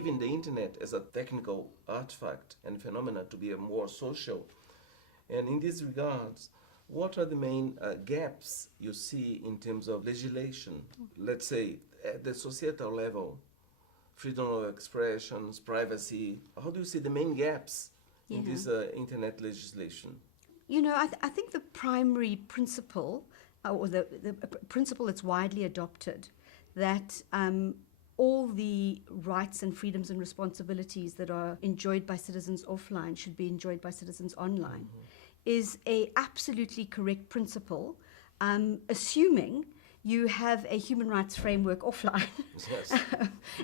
believing the internet as a technical artifact and phenomena to be a more social. And in this regards, what are the main gaps you see in terms of legislation? Let's say at the societal level, freedom of expression, privacy. How do you see the main gaps in this internet legislation? You know, I think the primary principle, or the principle that's widely adopted, that all the rights and freedoms and responsibilities that are enjoyed by citizens offline should be enjoyed by citizens online, is a absolutely correct principle, assuming you have a human rights framework offline,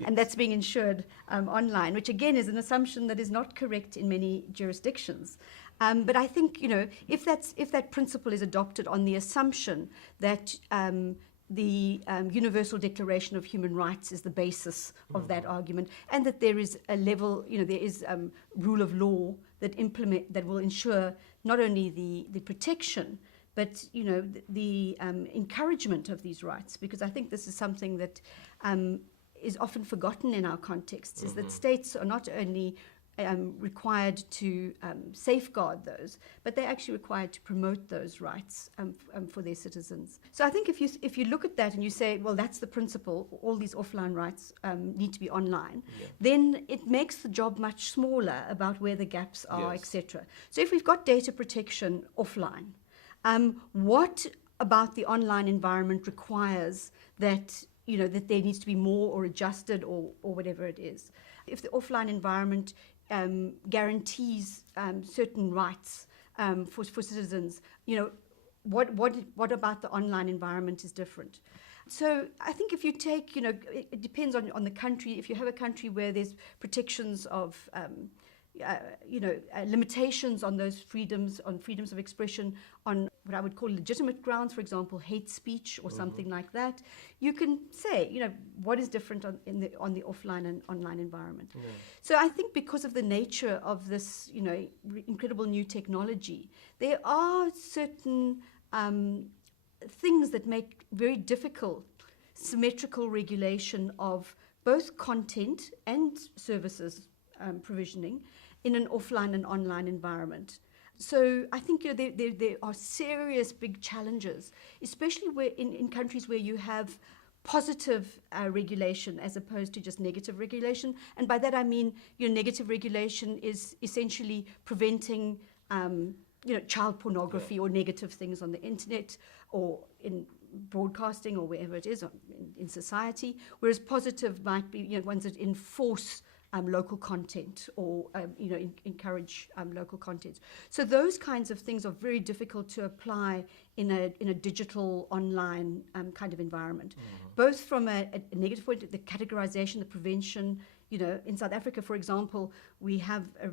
and that's being ensured online, which again is an assumption that is not correct in many jurisdictions. But I think, you know, if that principle is adopted on the assumption that the Universal Declaration of Human Rights is the basis of that argument, and that there is a level, you know, there is rule of law that will ensure not only the protection, but, you know, the encouragement of these rights, because I think this is something that is often forgotten in our contexts, is that states are not only required to safeguard those, but they're actually required to promote those rights for their citizens. So I think if you look at that and you say, well, that's the principle, all these offline rights need to be online, then it makes the job much smaller about where the gaps are, etc. So if we've got data protection offline, what about the online environment requires that, you know, that there needs to be more or adjusted or whatever it is? If the offline environment guarantees certain rights for citizens, you know, what about the online environment is different? So I think if you take, you know, it depends on the country. If you have a country where there's protections of limitations on those freedoms, on freedoms of expression, on what I would call legitimate grounds, for example, hate speech or something like that, you can say, you know, what is different on the offline and online environment. So I think because of the nature of this, you know, incredible new technology, there are certain things that make very difficult symmetrical regulation of both content and services provisioning in an offline and online environment. So I think, you know, there are serious big challenges, especially where in countries where you have positive regulation as opposed to just negative regulation. And by that I mean, you know, negative regulation is essentially preventing child pornography or negative things on the internet or in broadcasting or wherever it is in society, whereas positive might be, you know, ones that enforce local content or encourage local content. So those kinds of things are very difficult to apply in a digital online kind of environment, both from a negative point, the categorization, the prevention. You know, in South Africa, for example, we have a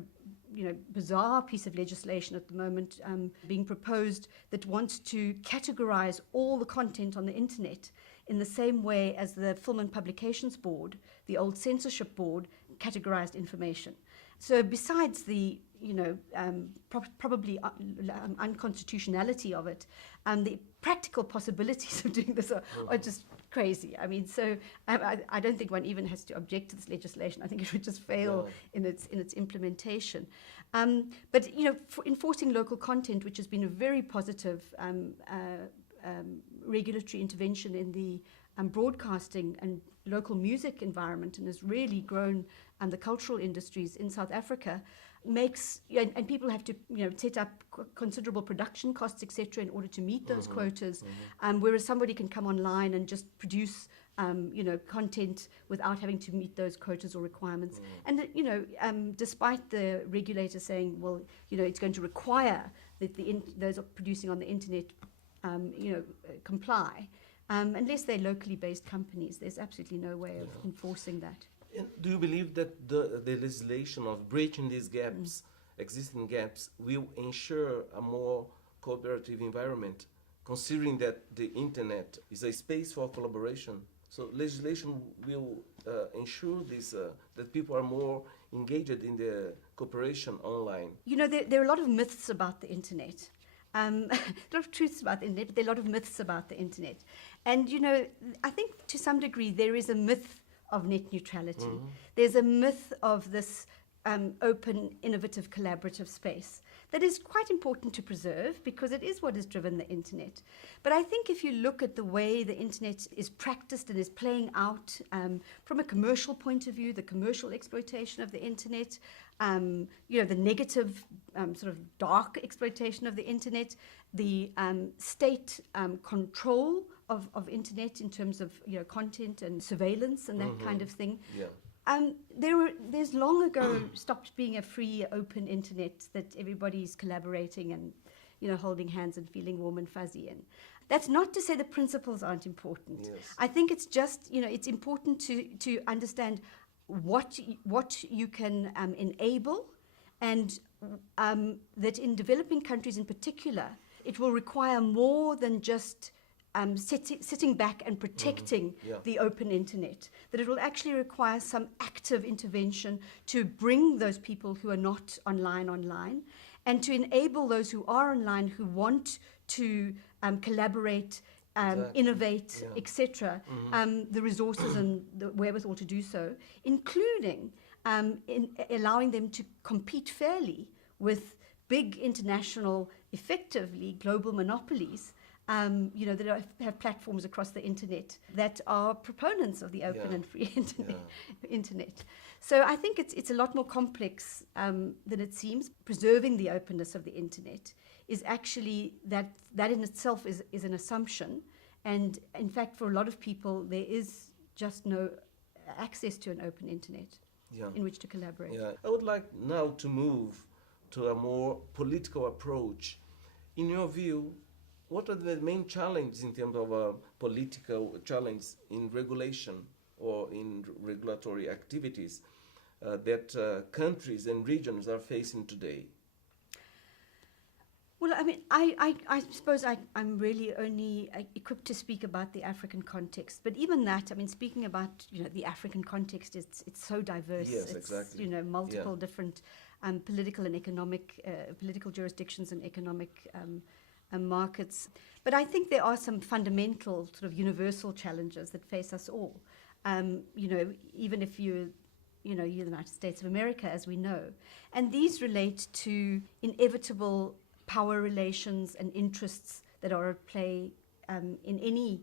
bizarre piece of legislation at the moment being proposed that wants to categorize all the content on the internet in the same way as the Film and Publications Board, the old censorship board, categorized information. So besides the probably unconstitutionality of it, the practical possibilities of doing this are just crazy. I mean, so I don't think one even has to object to this legislation. I think it would just fail in its implementation. But you know, for enforcing local content, which has been a very positive regulatory intervention in the broadcasting and local music environment, and has really grown the cultural industries in South Africa, makes, and people have to set up considerable production costs, etc., in order to meet those quotas, whereas somebody can come online and just produce content without having to meet those quotas or requirements. And despite the regulator saying, well, it's going to require that those producing on the internet comply, unless they're locally based companies, there's absolutely no way of enforcing that. And do you believe that the legislation of breaching these gaps, existing gaps, will ensure a more cooperative environment, considering that the internet is a space for collaboration? So legislation will ensure this, that people are more engaged in the cooperation online. There are a lot of myths about the internet. A lot of truths about the internet, but there are a lot of myths about the internet. And, I think to some degree there is a myth of net neutrality. There's a myth of this open, innovative, collaborative space that is quite important to preserve because it is what has driven the internet. But I think if you look at the way the internet is practiced and is playing out from a commercial point of view, the commercial exploitation of the internet, the negative sort of dark exploitation of the internet, the state control of internet in terms of content and surveillance and that kind of thing. Yeah. There's long ago stopped being a free, open internet that everybody's collaborating and holding hands and feeling warm and fuzzy in. That's not to say the principles aren't important. Yes. I think it's just it's important to understand what you can enable, and that in developing countries in particular, it will require more than just sitting back and protecting the open internet, that it will actually require some active intervention to bring those people who are not online, and to enable those who are online who want to collaborate, innovate, etc., the resources and the wherewithal to do so, including in allowing them to compete fairly with big international, effectively global monopolies that have platforms across the internet that are proponents of the open and free internet. So I think it's a lot more complex than it seems. Preserving the openness of the internet is actually that in itself is an assumption, and in fact for a lot of people there is just no access to an open internet in which to collaborate. Yeah. I would like now to move to a more political approach. In your view, what are the main challenges in terms of a political challenge in regulation or in regulatory activities that countries and regions are facing today? Well, I mean, I suppose I'm really only equipped to speak about the African context. But even that, I mean, speaking about the African context, it's so diverse. Yes, it's, exactly. Multiple different political and economic, political jurisdictions and economic markets. But I think there are some fundamental sort of universal challenges that face us all. Even if you're the United States of America, as we know. And these relate to inevitable power relations and interests that are at play in any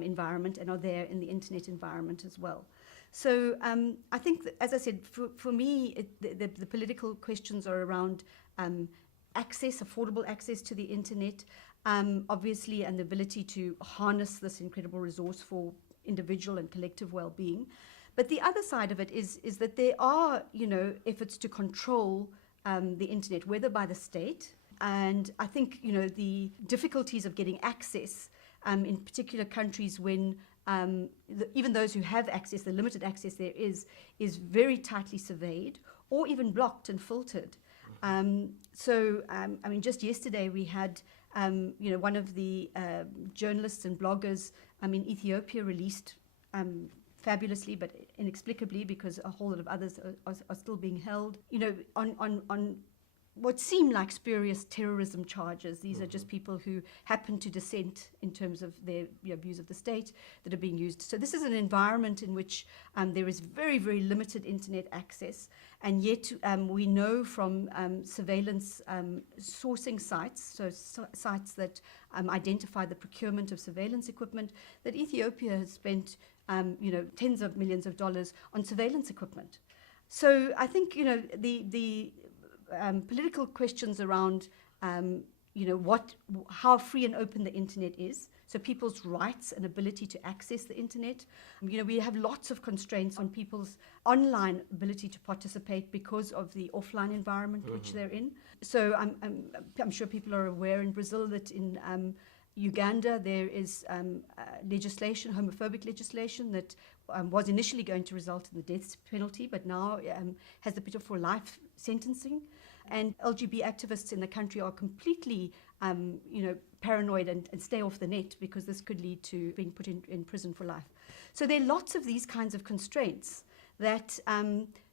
environment and are there in the internet environment as well. So I think, that, as I said, for me, the political questions are around affordable access to the internet, obviously, and the ability to harness this incredible resource for individual and collective well-being. But the other side of it is that there are, efforts to control the internet, whether by the state, and I think, the difficulties of getting access in particular countries when even those who have access, the limited access there is very tightly surveyed or even blocked and filtered. Just yesterday we had, one of the journalists and bloggers in Ethiopia released fabulously but inexplicably, because a whole lot of others are still being held, on what seem like spurious terrorism charges. These are just people who happen to dissent in terms of their views of the state that are being used. So this is an environment in which there is very, very limited internet access, and yet we know from surveillance sourcing sites, so sites that identify the procurement of surveillance equipment, that Ethiopia has spent tens of millions of dollars on surveillance equipment. So I think the political questions around how free and open the internet is, so people's rights and ability to access the internet. We have lots of constraints on people's online ability to participate because of the offline environment which they're in. So I'm sure people are aware in Brazil that in Uganda there is legislation, homophobic legislation, that was initially going to result in the death penalty, but now has the potential for life sentencing. And LGBT activists in the country are completely, paranoid and stay off the net, because this could lead to being put in prison for life. So there are lots of these kinds of constraints that,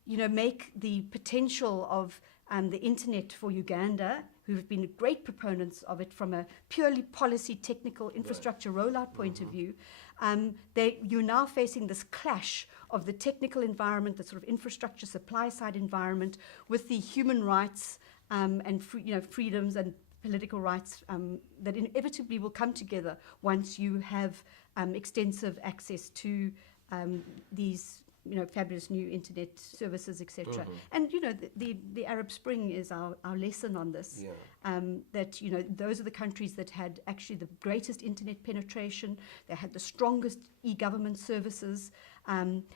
make the potential of the internet for Uganda, who have been great proponents of it from a purely policy, technical infrastructure rollout point of view, You're now facing this clash of the technical environment, the sort of infrastructure supply side environment, with the human rights and freedoms and political rights that inevitably will come together once you have extensive access to these fabulous new internet services, etc. And the Arab Spring is our lesson on this. That those are the countries that had actually the greatest internet penetration. They had the strongest e-government services.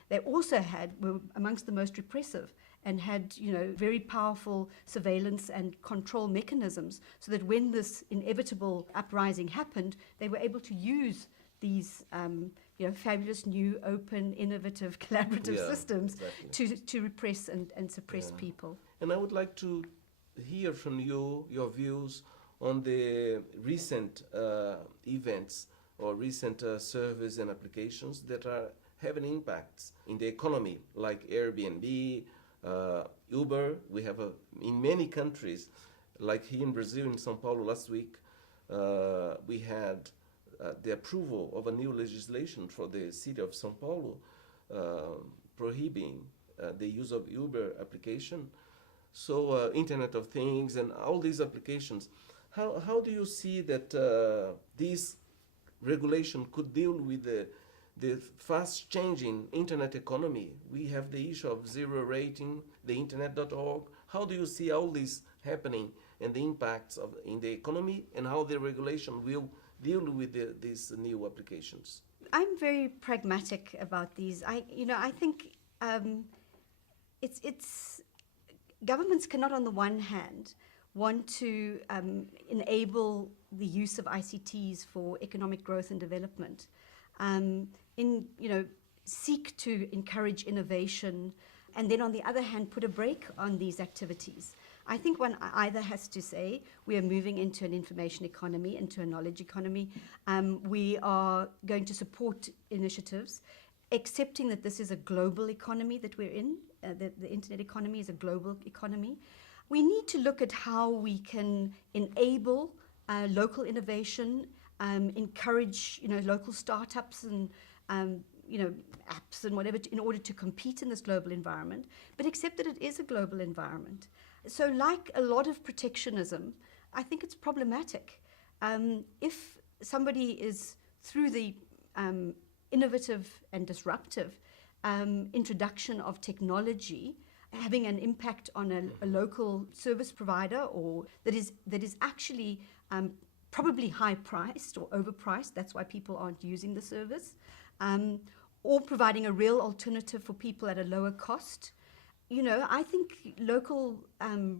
They also were amongst the most repressive and had very powerful surveillance and control mechanisms, so that when this inevitable uprising happened, they were able to use these fabulous new open innovative collaborative systems to repress and suppress people. And I would like to hear from you your views on the recent events or recent surveys and applications that are having impacts in the economy, like Airbnb, Uber. We have in many countries, like here in Brazil, in São Paulo last week, we had the approval of a new legislation for the city of São Paulo prohibiting the use of Uber application. So Internet of Things and all these applications. How do you see that this regulation could deal with the fast-changing internet economy? We have the issue of zero rating, the internet.org. How do you see all this happening and the impacts in the economy, and how the regulation will deal with these new applications? I'm very pragmatic about these. I think it's governments cannot, on the one hand, want to enable the use of ICTs for economic growth and development, seek to encourage innovation, and then on the other hand put a brake on these activities. I think one either has to say we are moving into an information economy, into a knowledge economy. We are going to support initiatives, accepting that this is a global economy that we're in, that the internet economy is a global economy. We need to look at how we can enable local innovation, encourage local startups and apps and whatever in order to compete in this global environment, but accept that it is a global environment. So like a lot of protectionism, I think it's problematic. If somebody is, through the innovative and disruptive introduction of technology, having an impact on a local service provider, or that is actually probably high-priced or overpriced, that's why people aren't using the service, or providing a real alternative for people at a lower cost. I think local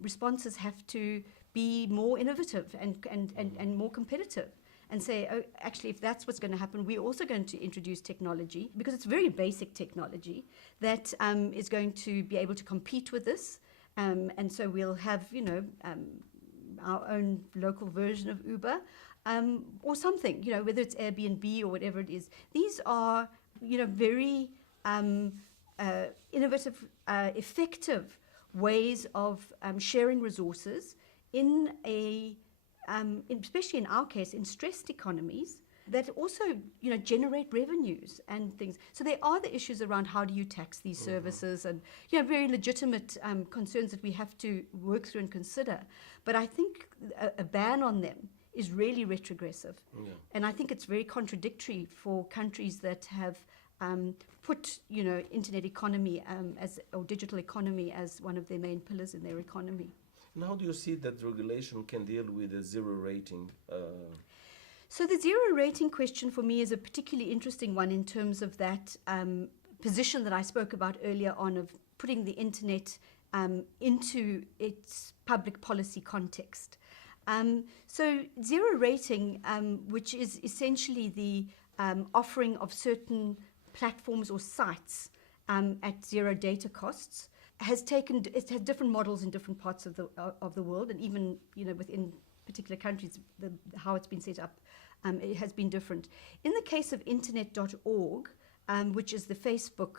responses have to be more innovative and more competitive, and say, oh, actually, if that's what's going to happen, we're also going to introduce technology, because it's very basic technology that is going to be able to compete with this. And so we'll have, our own local version of Uber, or something, whether it's Airbnb or whatever it is. These are, very innovative, effective ways of sharing resources in especially in our case, in stressed economies that also, generate revenues and things. So there are the issues around how do you tax these services, and very legitimate concerns that we have to work through and consider. But I think a ban on them is really retrogressive, and I think it's very contradictory for countries that have put, internet economy or digital economy as one of their main pillars in their economy. And how do you see that regulation can deal with the zero rating? So the zero rating question for me is a particularly interesting one in terms of that position that I spoke about earlier on, of putting the internet into its public policy context. So zero rating, which is essentially the offering of certain platforms or sites at zero data costs, it has different models in different parts of the world, and even within particular countries, how it's been set up, it has been different. In the case of internet.org, which is the Facebook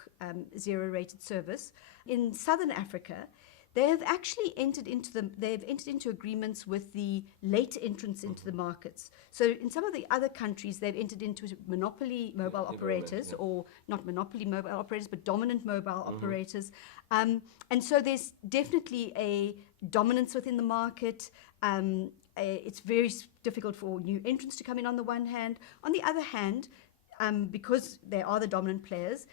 zero-rated service, in Southern Africa, they have actually entered into agreements with the late entrants into the markets. So in some of the other countries, they've entered into monopoly mobile operators, or not monopoly mobile operators, but dominant mobile operators. And so there's definitely a dominance within the market. It's very difficult for new entrants to come in on the one hand. On the other hand, because they are the dominant players,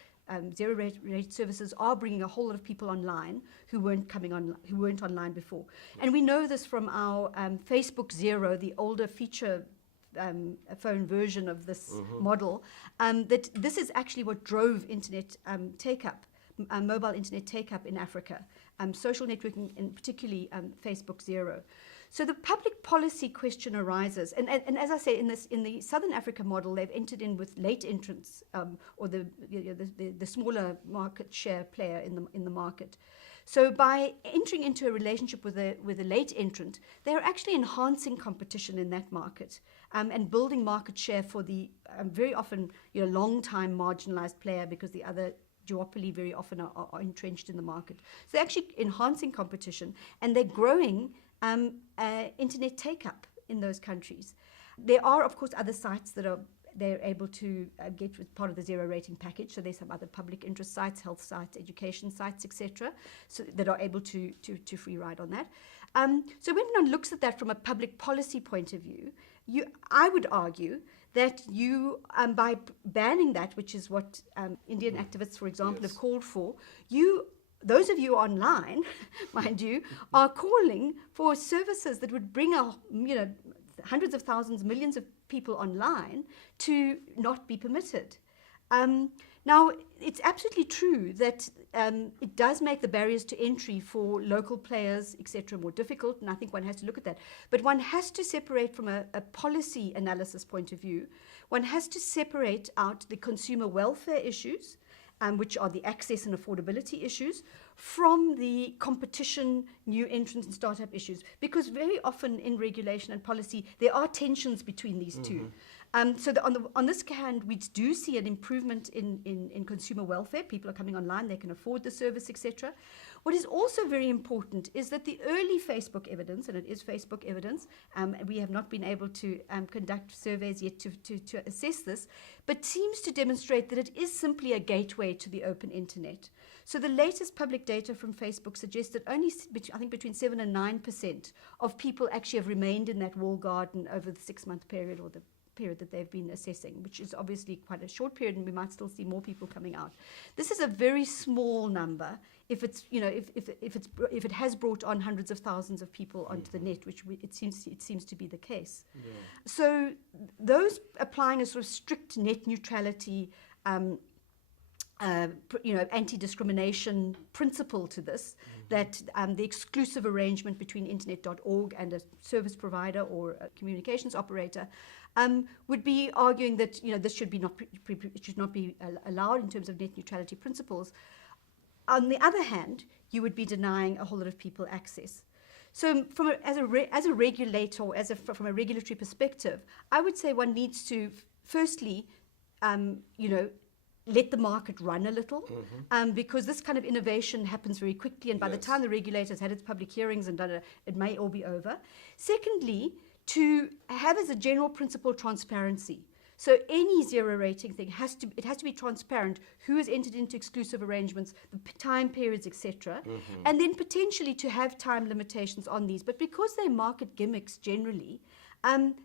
zero rate services are bringing a whole lot of people online who weren't online before. And we know this from our Facebook Zero, the older feature phone version of this model, that this is actually what drove internet take-up, mobile internet take-up in Africa, social networking, and particularly Facebook Zero. So the public policy question arises, and as I say, in the Southern Africa model, they've entered in with late entrants, or the smaller market share player in the market. So by entering into a relationship with a late entrant, they are actually enhancing competition in that market, and building market share for the very often long time marginalized player, because the other duopoly very often are entrenched in the market. So they're actually enhancing competition, and they're growing internet take-up in those countries. There are, of course, other sites that they're able to get with part of the zero rating package. So there's some other public interest sites, health sites, education sites, etc., so that are able to free ride on that. So when one looks at that from a public policy point of view, I would argue that by banning that, which is what Indian activists, for example, have called for, those of you online, mind you, are calling for services that would bring hundreds of thousands, millions of people online to not be permitted. Now, it's absolutely true that it does make the barriers to entry for local players, etc., more difficult, and I think one has to look at that. But one has to separate from a policy analysis point of view. One has to separate out the consumer welfare issues, which are the access and affordability issues, from the competition, new entrants and startup issues. Because very often in regulation and policy, there are tensions between these two. So on this hand, we do see an improvement in consumer welfare. People are coming online, they can afford the service, etc. What is also very important is that the early Facebook evidence, and it is Facebook evidence, we have not been able to conduct surveys yet to assess this, but seems to demonstrate that it is simply a gateway to the open internet. So the latest public data from Facebook suggests that only, I think, between 7 and 9% of people actually have remained in that walled garden over the 6-month period, or the period that they've been assessing, which is obviously quite a short period, and we might still see more people coming out. This is a very small number if it's if it has brought on hundreds of thousands of people onto the net, which it seems to be the case. So those applying a sort of strict net neutrality, anti-discrimination principle to this, that the exclusive arrangement between internet.org and a service provider or a communications operator would be arguing that this should not be allowed in terms of net neutrality principles. On the other hand, you would be denying a whole lot of people access. So, as a regulator, from a regulatory perspective, I would say one needs to firstly, let the market run a little, because this kind of innovation happens very quickly, and by the time the regulator has had its public hearings and done it may all be over. Secondly, to have as a general principle transparency. So any zero rating thing has to be transparent. Who has entered into exclusive arrangements, the time periods, etc., and then potentially to have time limitations on these. But because they're market gimmicks generally,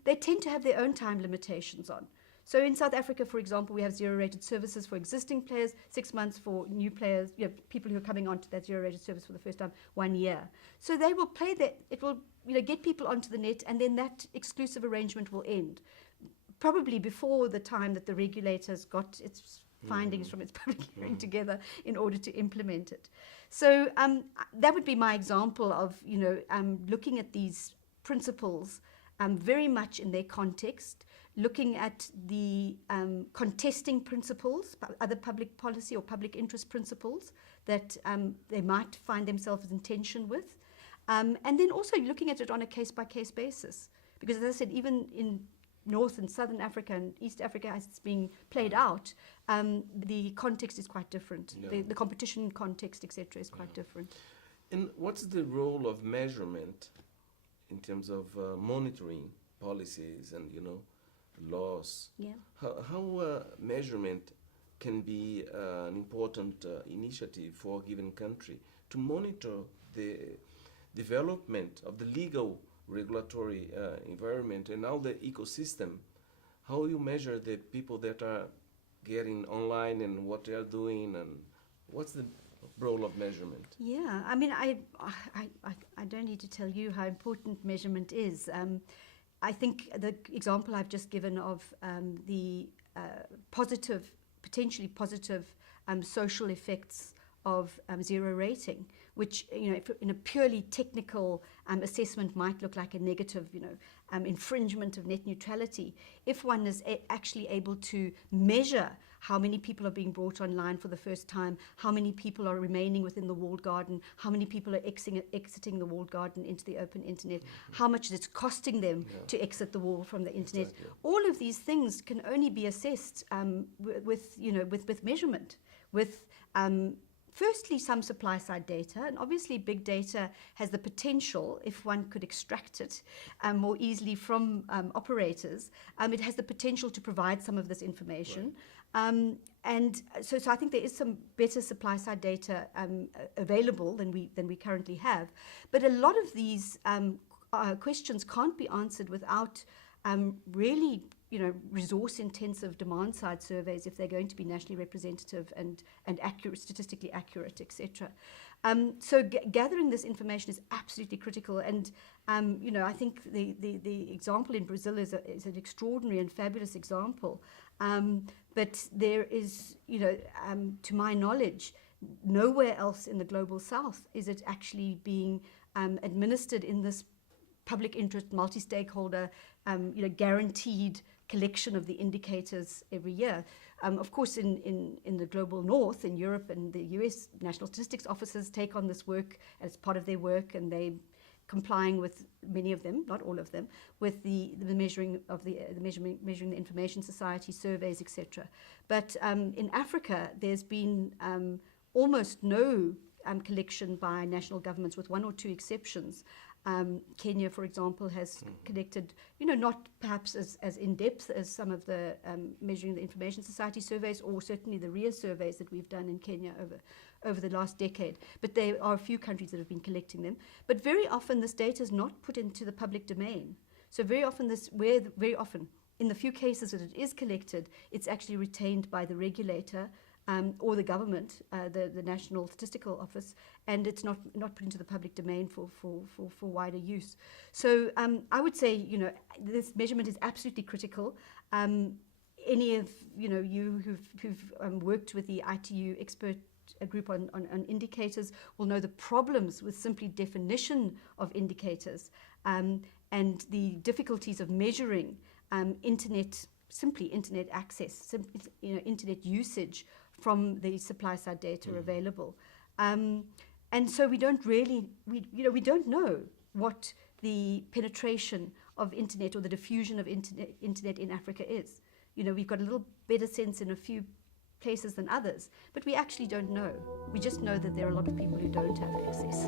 they tend to have their own time limitations on. So in South Africa, for example, we have zero-rated services for existing players, 6 months for new players, people who are coming onto that zero-rated service for the first time, 1 year. So they will play that. It will get people onto the net, and then that exclusive arrangement will end, probably before the time that the regulators got its findings from its public hearing together in order to implement it. So that would be my example of looking at these principles very much in their context, looking at the contesting principles, other public policy or public interest principles that they might find themselves in tension with, and then also looking at it on a case-by-case basis. Because as I said, even in North and Southern Africa and East Africa, as it's being played out, the context is quite different. The competition context, etc., is quite different. And what's the role of measurement in terms of monitoring policies and, laws? Yeah. How measurement can be an important initiative for a given country to monitor the development of the legal regulatory environment and now the ecosystem. How you measure the people that are getting online and what they are doing, and what's the role of measurement? Yeah, I mean, I don't need to tell you how important measurement is. I think the example I've just given of the potentially positive social effects of zero rating, which in a purely technical assessment might look like a negative, infringement of net neutrality. If one is actually able to measure how many people are being brought online for the first time, how many people are remaining within the walled garden, how many people are exiting the walled garden into the open internet, how much it's costing them to exit the wall from the internet. Exactly. All of these things can only be assessed with measurement, with firstly, some supply-side data, and obviously big data has the potential, if one could extract it more easily from operators, it has the potential to provide some of this information. Right. And so I think there is some better supply-side data available than we currently have. But a lot of these questions can't be answered without really resource-intensive demand-side surveys if they're going to be nationally representative and accurate, statistically accurate, etc. So gathering this information is absolutely critical. And I think the example in Brazil is an extraordinary and fabulous example. But there is, to my knowledge, nowhere else in the global south is it actually being administered in this public interest, multi-stakeholder, guaranteed collection of the indicators every year. Of course, in the global north, in Europe and the US, national statistics offices take on this work as part of their work, and they complying with many of them, not all of them, with the measuring of measuring the information society surveys, etc. But in Africa, there's been almost no collection by national governments, with one or two exceptions. Kenya, for example, has collected, not perhaps as in-depth as some of the Measuring the Information Society surveys, or certainly the RIA surveys that we've done in Kenya over the last decade. But there are a few countries that have been collecting them. But very often this data is not put into the public domain. So very often, in the few cases that it is collected, it's actually retained by the regulator, or the government, the National Statistical Office, and it's not put into the public domain for wider use. So I would say, this measurement is absolutely critical. Any of you who've worked with the ITU expert group on indicators will know the problems with simply definition of indicators, and the difficulties of measuring internet access, internet usage from the supply-side data available. And so we don't know what the penetration of internet or the diffusion of internet in Africa is. We've got a little better sense in a few places than others, but we actually don't know. We just know that there are a lot of people who don't have access.